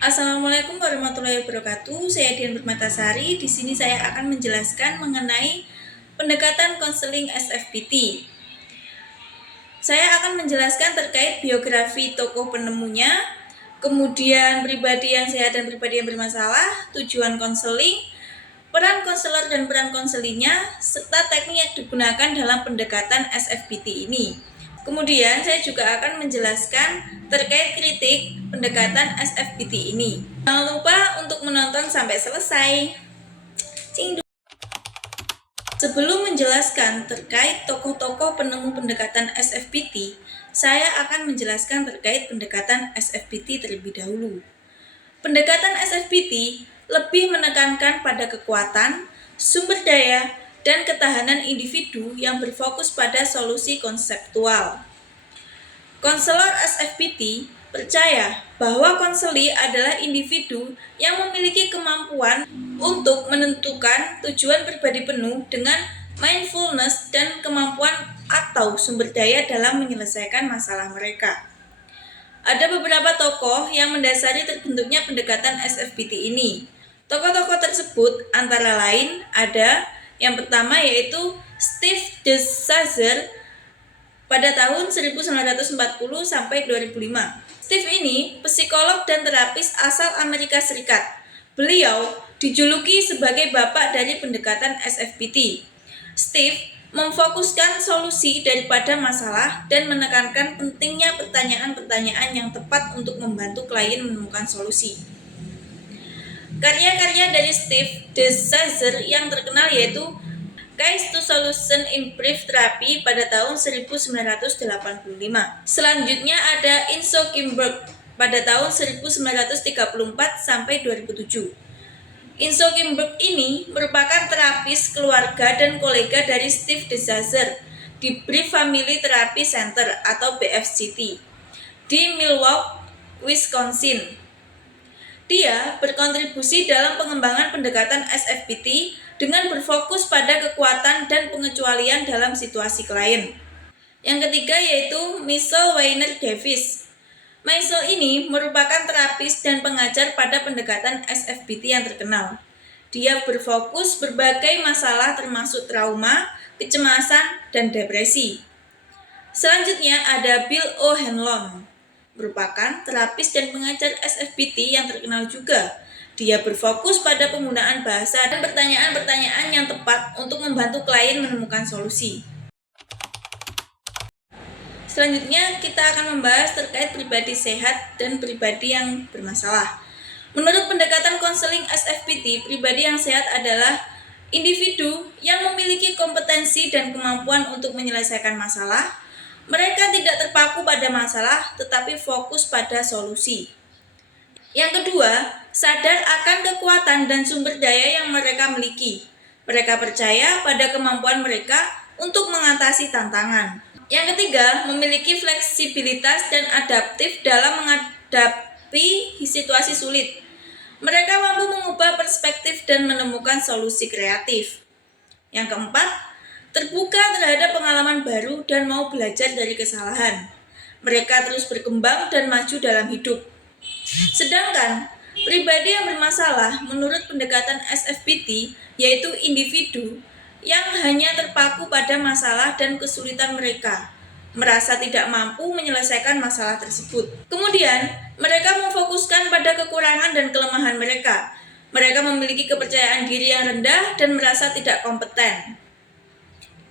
Assalamualaikum warahmatullahi wabarakatuh. Saya Dian Permatasari. Di sini saya akan menjelaskan mengenai pendekatan konseling SFPT. Saya akan menjelaskan terkait biografi tokoh penemunya, kemudian pribadi yang sehat dan pribadi yang bermasalah, tujuan konseling, peran konselor dan peran konselinya, serta teknik yang digunakan dalam pendekatan SFPT ini. Kemudian saya juga akan menjelaskan terkait kritik pendekatan SFPT ini. Jangan lupa untuk menonton sampai selesai. Sebelum menjelaskan terkait tokoh-tokoh penemu pendekatan SFPT, saya akan menjelaskan terkait pendekatan SFPT terlebih dahulu. Pendekatan SFPT lebih menekankan pada kekuatan, sumber daya, dan ketahanan individu yang berfokus pada solusi konseptual. Konselor SFPT percaya bahwa konseli adalah individu yang memiliki kemampuan untuk menentukan tujuan pribadi penuh dengan mindfulness dan kemampuan atau sumber daya dalam menyelesaikan masalah mereka. Ada beberapa tokoh yang mendasari terbentuknya pendekatan SFPT ini. Tokoh-tokoh tersebut antara lain ada yang pertama yaitu Steve DeSazer pada tahun 1940 sampai 2005. Steve ini psikolog dan terapis asal Amerika Serikat. Beliau dijuluki sebagai bapak dari pendekatan SFPT. Steve memfokuskan solusi daripada masalah dan menekankan pentingnya pertanyaan-pertanyaan yang tepat untuk membantu klien menemukan solusi. Karya-karya dari Steve DeSazer yang terkenal yaitu Guide to Solution in Brief Therapy pada tahun 1985. Selanjutnya ada Inso Kimberg pada tahun 1934 sampai 2007. Inso Kimberg ini merupakan terapis keluarga dan kolega dari Steve DeSazer di Brief Family Therapy Center atau BFCT di Milwaukee, Wisconsin. Dia berkontribusi dalam pengembangan pendekatan SFPT dengan berfokus pada kekuatan dan pengecualian dalam situasi klien. Yang ketiga yaitu Michael Weiner Davis. Michael ini merupakan terapis dan pengajar pada pendekatan SFPT yang terkenal. Dia berfokus berbagai masalah termasuk trauma, kecemasan, dan depresi. Selanjutnya ada Bill O'Hanlon, merupakan terapis dan pengajar SFPT yang terkenal juga. Dia berfokus pada penggunaan bahasa dan pertanyaan-pertanyaan yang tepat untuk membantu klien menemukan solusi. Selanjutnya kita akan membahas terkait pribadi sehat dan pribadi yang bermasalah. Menurut pendekatan konseling SFPT, pribadi yang sehat adalah individu yang memiliki kompetensi dan kemampuan untuk menyelesaikan masalah. Mereka tidak terpaku pada masalah, tetapi fokus pada solusi. Yang kedua, sadar akan kekuatan dan sumber daya yang mereka miliki. Mereka percaya pada kemampuan mereka untuk mengatasi tantangan. Yang ketiga, memiliki fleksibilitas dan adaptif dalam menghadapi situasi sulit. Mereka mampu mengubah perspektif dan menemukan solusi kreatif. Yang keempat, terbuka terhadap pengalaman baru dan mau belajar dari kesalahan. Mereka terus berkembang dan maju dalam hidup. Sedangkan pribadi yang bermasalah menurut pendekatan SFPT yaitu individu yang hanya terpaku pada masalah dan kesulitan mereka, merasa tidak mampu menyelesaikan masalah tersebut. Kemudian, mereka memfokuskan pada kekurangan dan kelemahan mereka. Mereka memiliki kepercayaan diri yang rendah dan merasa tidak kompeten.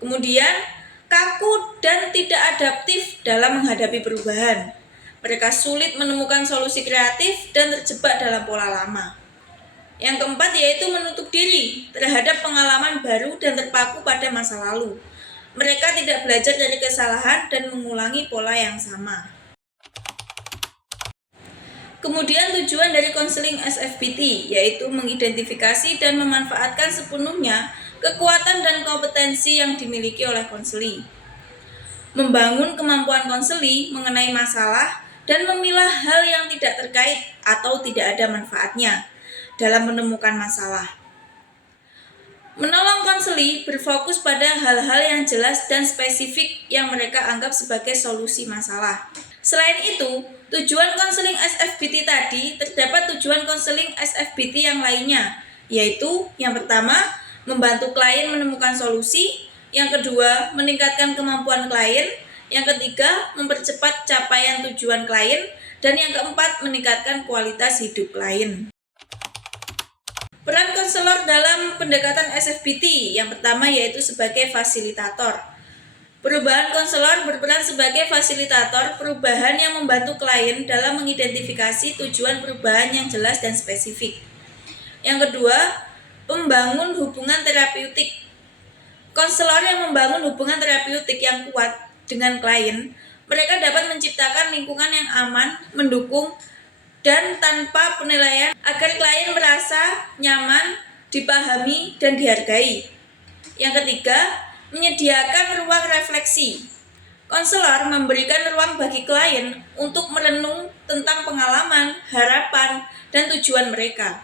Kemudian, kaku dan tidak adaptif dalam menghadapi perubahan. Mereka sulit menemukan solusi kreatif dan terjebak dalam pola lama. Yang keempat yaitu menutup diri terhadap pengalaman baru dan terpaku pada masa lalu. Mereka tidak belajar dari kesalahan dan mengulangi pola yang sama. Kemudian tujuan dari konseling SFPT yaitu mengidentifikasi dan memanfaatkan sepenuhnya kekuatan dan kompetensi yang dimiliki oleh konseli. Membangun kemampuan konseli mengenai masalah dan memilah hal yang tidak terkait atau tidak ada manfaatnya dalam menemukan masalah. Menolong konseli berfokus pada hal-hal yang jelas dan spesifik yang mereka anggap sebagai solusi masalah. Selain itu, tujuan konseling SFBT tadi terdapat tujuan konseling SFBT yang lainnya, yaitu yang pertama, membantu klien menemukan solusi, yang kedua, meningkatkan kemampuan klien, yang ketiga, mempercepat capaian tujuan klien, dan yang keempat, meningkatkan kualitas hidup klien. Peran konselor dalam pendekatan SFBT yang pertama yaitu sebagai fasilitator. Perubahan konselor berperan sebagai fasilitator perubahan yang membantu klien dalam mengidentifikasi tujuan perubahan yang jelas dan spesifik. Yang kedua, pembangun hubungan terapeutik. Konselor yang membangun hubungan terapeutik yang kuat dengan klien, mereka dapat menciptakan lingkungan yang aman, mendukung, dan tanpa penilaian agar klien merasa nyaman, dipahami, dan dihargai. Yang ketiga, menyediakan ruang refleksi. Konselor memberikan ruang bagi klien untuk merenung tentang pengalaman, harapan, dan tujuan mereka.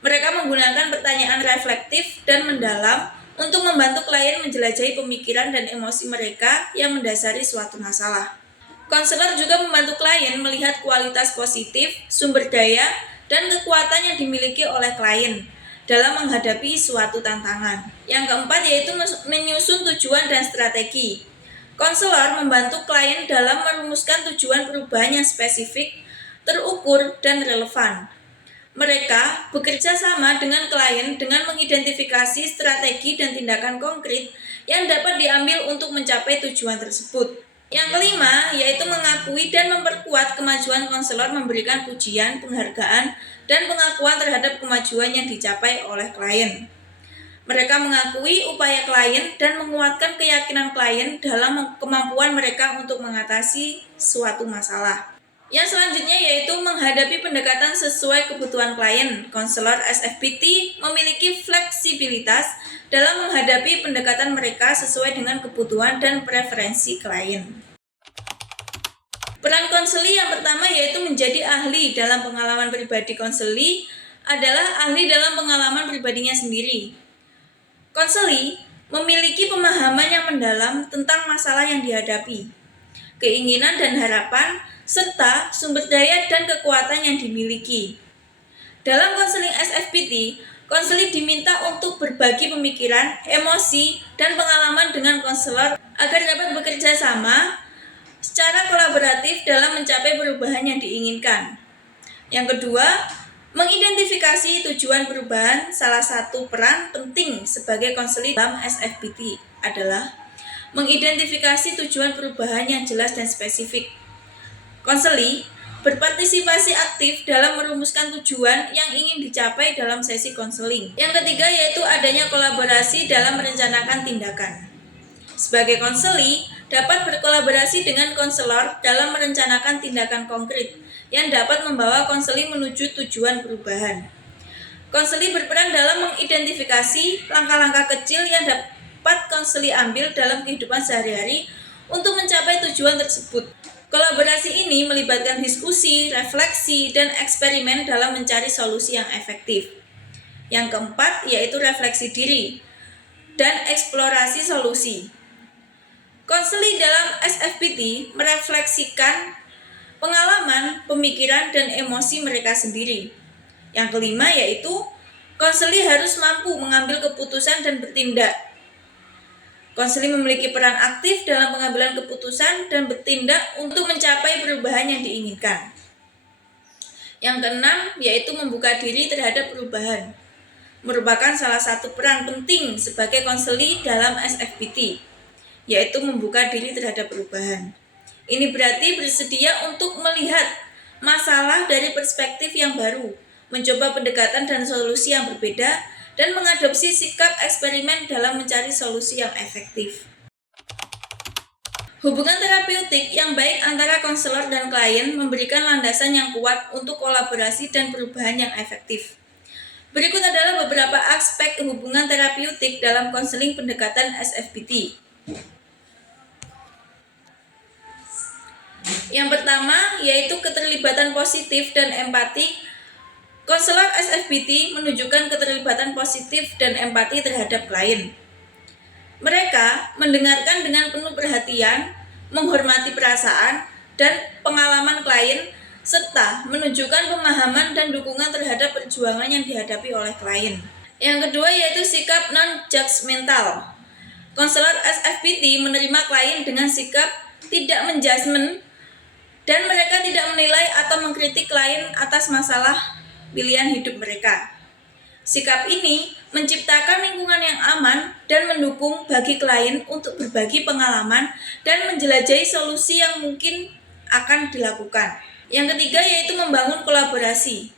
Mereka menggunakan pertanyaan reflektif dan mendalam untuk membantu klien menjelajahi pemikiran dan emosi mereka yang mendasari suatu masalah. Konselor juga membantu klien melihat kualitas positif, sumber daya, dan kekuatan yang dimiliki oleh klien dalam menghadapi suatu tantangan. Yang keempat yaitu menyusun tujuan dan strategi. Konselor membantu klien dalam merumuskan tujuan perubahan yang spesifik, terukur, dan relevan. Mereka bekerja sama dengan klien dengan mengidentifikasi strategi dan tindakan konkret yang dapat diambil untuk mencapai tujuan tersebut. Yang kelima, yaitu mengakui dan memperkuat kemajuan konselor memberikan pujian, penghargaan, dan pengakuan terhadap kemajuan yang dicapai oleh klien. Mereka mengakui upaya klien dan menguatkan keyakinan klien dalam kemampuan mereka untuk mengatasi suatu masalah. Yang selanjutnya yaitu menghadapi pendekatan sesuai kebutuhan klien. Konselor SFBT memiliki fleksibilitas dalam menghadapi pendekatan mereka sesuai dengan kebutuhan dan preferensi klien. Peran konseli yang pertama yaitu menjadi ahli dalam pengalaman pribadi. Konseli adalah ahli dalam pengalaman pribadinya sendiri. Konseli memiliki pemahaman yang mendalam tentang masalah yang dihadapi, keinginan dan harapan, serta sumber daya dan kekuatan yang dimiliki. Dalam konseling SFBT, konseli diminta untuk berbagi pemikiran, emosi, dan pengalaman dengan konselor agar dapat bekerja sama secara kolaboratif dalam mencapai perubahan yang diinginkan. Yang kedua, mengidentifikasi tujuan perubahan. Salah satu peran penting sebagai konseli dalam SFBT adalah mengidentifikasi tujuan perubahan yang jelas dan spesifik. Konseli berpartisipasi aktif dalam merumuskan tujuan yang ingin dicapai dalam sesi konseling. Yang ketiga yaitu adanya kolaborasi dalam merencanakan tindakan. Sebagai konseli, dapat berkolaborasi dengan konselor dalam merencanakan tindakan konkret yang dapat membawa konseli menuju tujuan perubahan. Konseli berperan dalam mengidentifikasi langkah-langkah kecil yang dapat konseli ambil dalam kehidupan sehari-hari untuk mencapai tujuan tersebut. Kolaborasi ini melibatkan diskusi, refleksi, dan eksperimen dalam mencari solusi yang efektif. Yang keempat yaitu refleksi diri dan eksplorasi solusi. Konseli dalam SFBT merefleksikan pengalaman, pemikiran, dan emosi mereka sendiri. Yang kelima yaitu konseli harus mampu mengambil keputusan dan bertindak. Konseli memiliki peran aktif dalam pengambilan keputusan dan bertindak untuk mencapai perubahan yang diinginkan. Yang keenam yaitu membuka diri terhadap perubahan. Merupakan salah satu peran penting sebagai konseli dalam SFBT, yaitu membuka diri terhadap perubahan. Ini berarti bersedia untuk melihat masalah dari perspektif yang baru, mencoba pendekatan dan solusi yang berbeda, dan mengadopsi sikap eksperimen dalam mencari solusi yang efektif. Hubungan terapeutik yang baik antara konselor dan klien memberikan landasan yang kuat untuk kolaborasi dan perubahan yang efektif. Berikut adalah beberapa aspek hubungan terapeutik dalam konseling pendekatan SFBT. Yang pertama yaitu keterlibatan positif dan empati. Konselor SFBT menunjukkan keterlibatan positif dan empati terhadap klien. Mereka mendengarkan dengan penuh perhatian, menghormati perasaan, dan pengalaman klien, serta menunjukkan pemahaman dan dukungan terhadap perjuangan yang dihadapi oleh klien. Yang kedua yaitu sikap non-judgmental. Konselor SFPT menerima klien dengan sikap tidak menjudgment dan mereka tidak menilai atau mengkritik klien atas masalah pilihan hidup mereka. Sikap ini menciptakan lingkungan yang aman dan mendukung bagi klien untuk berbagi pengalaman dan menjelajahi solusi yang mungkin akan dilakukan. Yang ketiga yaitu membangun kolaborasi.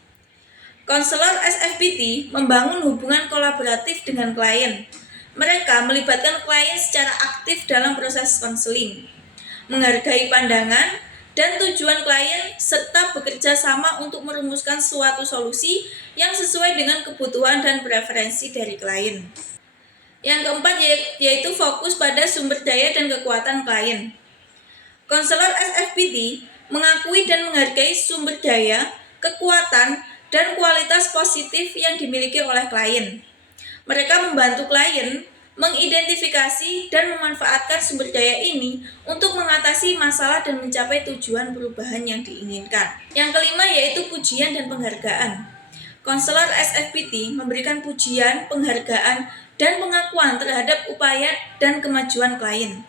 Konselor SFPT membangun hubungan kolaboratif dengan klien. Mereka melibatkan klien secara aktif dalam proses konseling, menghargai pandangan dan tujuan klien, serta bekerja sama untuk merumuskan suatu solusi yang sesuai dengan kebutuhan dan preferensi dari klien. Yang keempat yaitu fokus pada sumber daya dan kekuatan klien. Konselor SFPT mengakui dan menghargai sumber daya, kekuatan, dan kualitas positif yang dimiliki oleh klien. Mereka membantu klien mengidentifikasi dan memanfaatkan sumber daya ini untuk mengatasi masalah dan mencapai tujuan perubahan yang diinginkan. Yang kelima yaitu pujian dan penghargaan. Konselor SFPT memberikan pujian, penghargaan, dan pengakuan terhadap upaya dan kemajuan klien.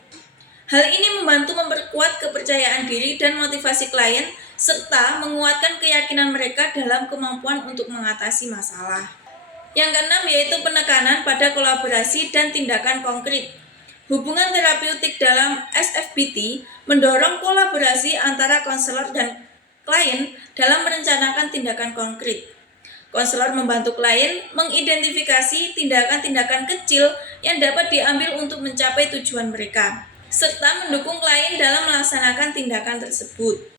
Hal ini membantu memperkuat kepercayaan diri dan motivasi klien, serta menguatkan keyakinan mereka dalam kemampuan untuk mengatasi masalah. Yang keenam yaitu penekanan pada kolaborasi dan tindakan konkret. Hubungan terapeutik dalam SFPT mendorong kolaborasi antara konselor dan klien dalam merencanakan tindakan konkret. Konselor membantu klien mengidentifikasi tindakan-tindakan kecil yang dapat diambil untuk mencapai tujuan mereka, serta mendukung klien dalam melaksanakan tindakan tersebut.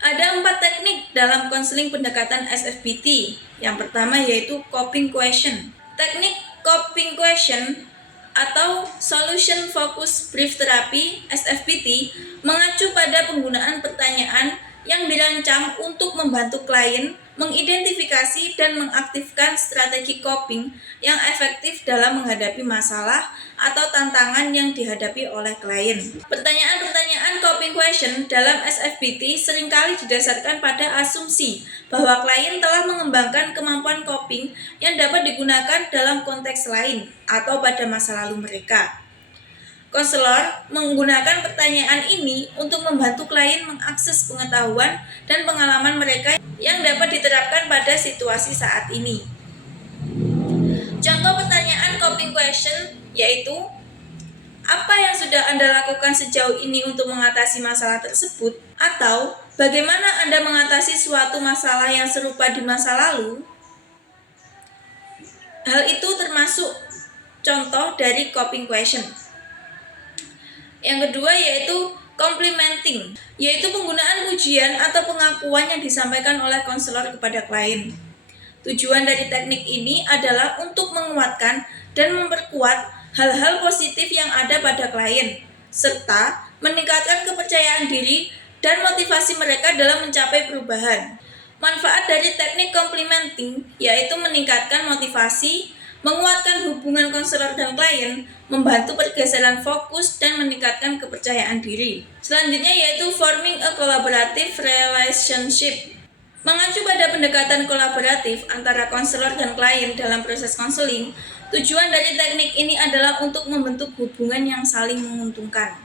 Ada 4 teknik dalam konseling pendekatan SFPT. Yang pertama yaitu coping question. Teknik coping question atau Solution Focus Brief Therapy SFPT mengacu pada penggunaan pertanyaan yang dirancang untuk membantu klien mengidentifikasi dan mengaktifkan strategi coping yang efektif dalam menghadapi masalah atau tantangan yang dihadapi oleh klien. Pertanyaan-pertanyaan coping question dalam SFPT seringkali didasarkan pada asumsi bahwa klien telah mengembangkan kemampuan coping yang dapat digunakan dalam konteks lain atau pada masa lalu mereka. Konselor menggunakan pertanyaan ini untuk membantu klien mengakses pengetahuan dan pengalaman mereka yang dapat diterapkan pada situasi saat ini. Contoh pertanyaan coping question yaitu, apa yang sudah Anda lakukan sejauh ini untuk mengatasi masalah tersebut? Atau, bagaimana Anda mengatasi suatu masalah yang serupa di masa lalu? Hal itu termasuk contoh dari coping question. Yang kedua yaitu complimenting, yaitu penggunaan pujian atau pengakuan yang disampaikan oleh konselor kepada klien. Tujuan dari teknik ini adalah untuk menguatkan dan memperkuat hal-hal positif yang ada pada klien, serta meningkatkan kepercayaan diri dan motivasi mereka dalam mencapai perubahan. Manfaat dari teknik complimenting yaitu meningkatkan motivasi, menguatkan hubungan konselor dan klien, membantu pergeseran fokus, dan meningkatkan kepercayaan diri. Selanjutnya yaitu forming a collaborative relationship. Mengacu pada pendekatan kolaboratif antara konselor dan klien dalam proses konseling, tujuan dari teknik ini adalah untuk membentuk hubungan yang saling menguntungkan,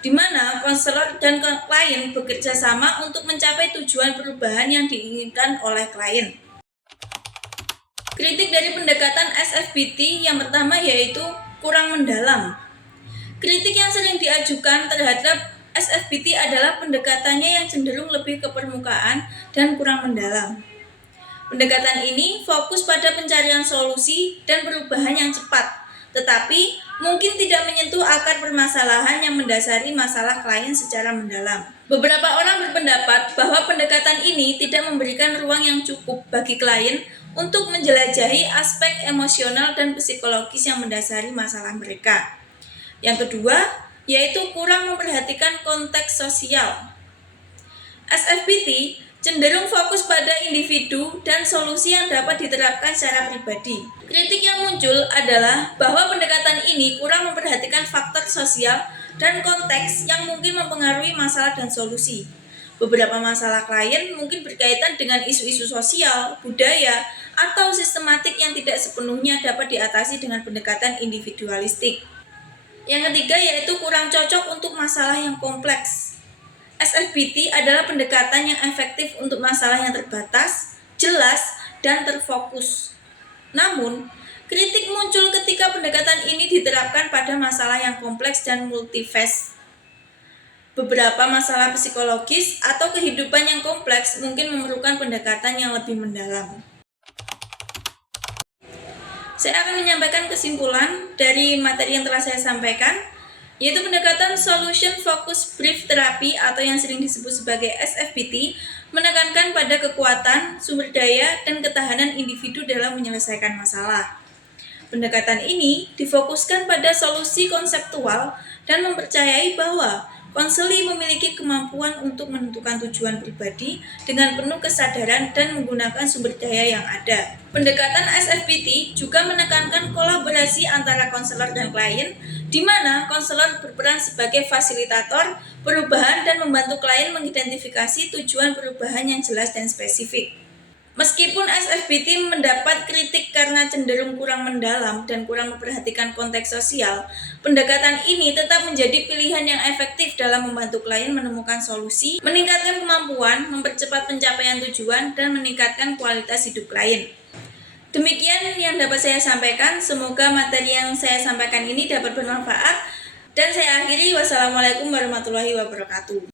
di mana konselor dan klien bekerja sama untuk mencapai tujuan perubahan yang diinginkan oleh klien. Kritik dari pendekatan SFPT yang pertama yaitu kurang mendalam. Kritik yang sering diajukan terhadap SFPT adalah pendekatannya yang cenderung lebih ke permukaan dan kurang mendalam. Pendekatan ini fokus pada pencarian solusi dan perubahan yang cepat, tetapi mungkin tidak menyentuh akar permasalahan yang mendasari masalah klien secara mendalam. Beberapa orang berpendapat bahwa pendekatan ini tidak memberikan ruang yang cukup bagi klien untuk menjelajahi aspek emosional dan psikologis yang mendasari masalah mereka. Yang kedua, yaitu kurang memperhatikan konteks sosial. SFPT cenderung fokus pada individu dan solusi yang dapat diterapkan secara pribadi. Kritik yang muncul adalah bahwa pendekatan ini kurang memperhatikan faktor sosial dan konteks yang mungkin mempengaruhi masalah dan solusi. Beberapa masalah klien mungkin berkaitan dengan isu-isu sosial, budaya, atau sistematik yang tidak sepenuhnya dapat diatasi dengan pendekatan individualistik. Yang ketiga yaitu kurang cocok untuk masalah yang kompleks. SFBT adalah pendekatan yang efektif untuk masalah yang terbatas, jelas, dan terfokus. Namun, kritik muncul ketika pendekatan ini diterapkan pada masalah yang kompleks dan multifase. Beberapa masalah psikologis atau kehidupan yang kompleks mungkin memerlukan pendekatan yang lebih mendalam. Saya akan menyampaikan kesimpulan dari materi yang telah saya sampaikan, yaitu pendekatan Solution Focus Brief Therapy atau yang sering disebut sebagai SFBT menekankan pada kekuatan, sumber daya, dan ketahanan individu dalam menyelesaikan masalah. Pendekatan ini difokuskan pada solusi konseptual dan mempercayai bahwa konseli memiliki kemampuan untuk menentukan tujuan pribadi dengan penuh kesadaran dan menggunakan sumber daya yang ada. Pendekatan SFBT juga menekankan kolaborasi antara konselor dan klien, di mana konselor berperan sebagai fasilitator perubahan dan membantu klien mengidentifikasi tujuan perubahan yang jelas dan spesifik. Meskipun SFBT mendapat kritik karena cenderung kurang mendalam dan kurang memperhatikan konteks sosial, pendekatan ini tetap menjadi pilihan yang efektif dalam membantu klien menemukan solusi, meningkatkan kemampuan, mempercepat pencapaian tujuan, dan meningkatkan kualitas hidup klien. Demikian yang dapat saya sampaikan, semoga materi yang saya sampaikan ini dapat bermanfaat, dan saya akhiri, wassalamualaikum warahmatullahi wabarakatuh.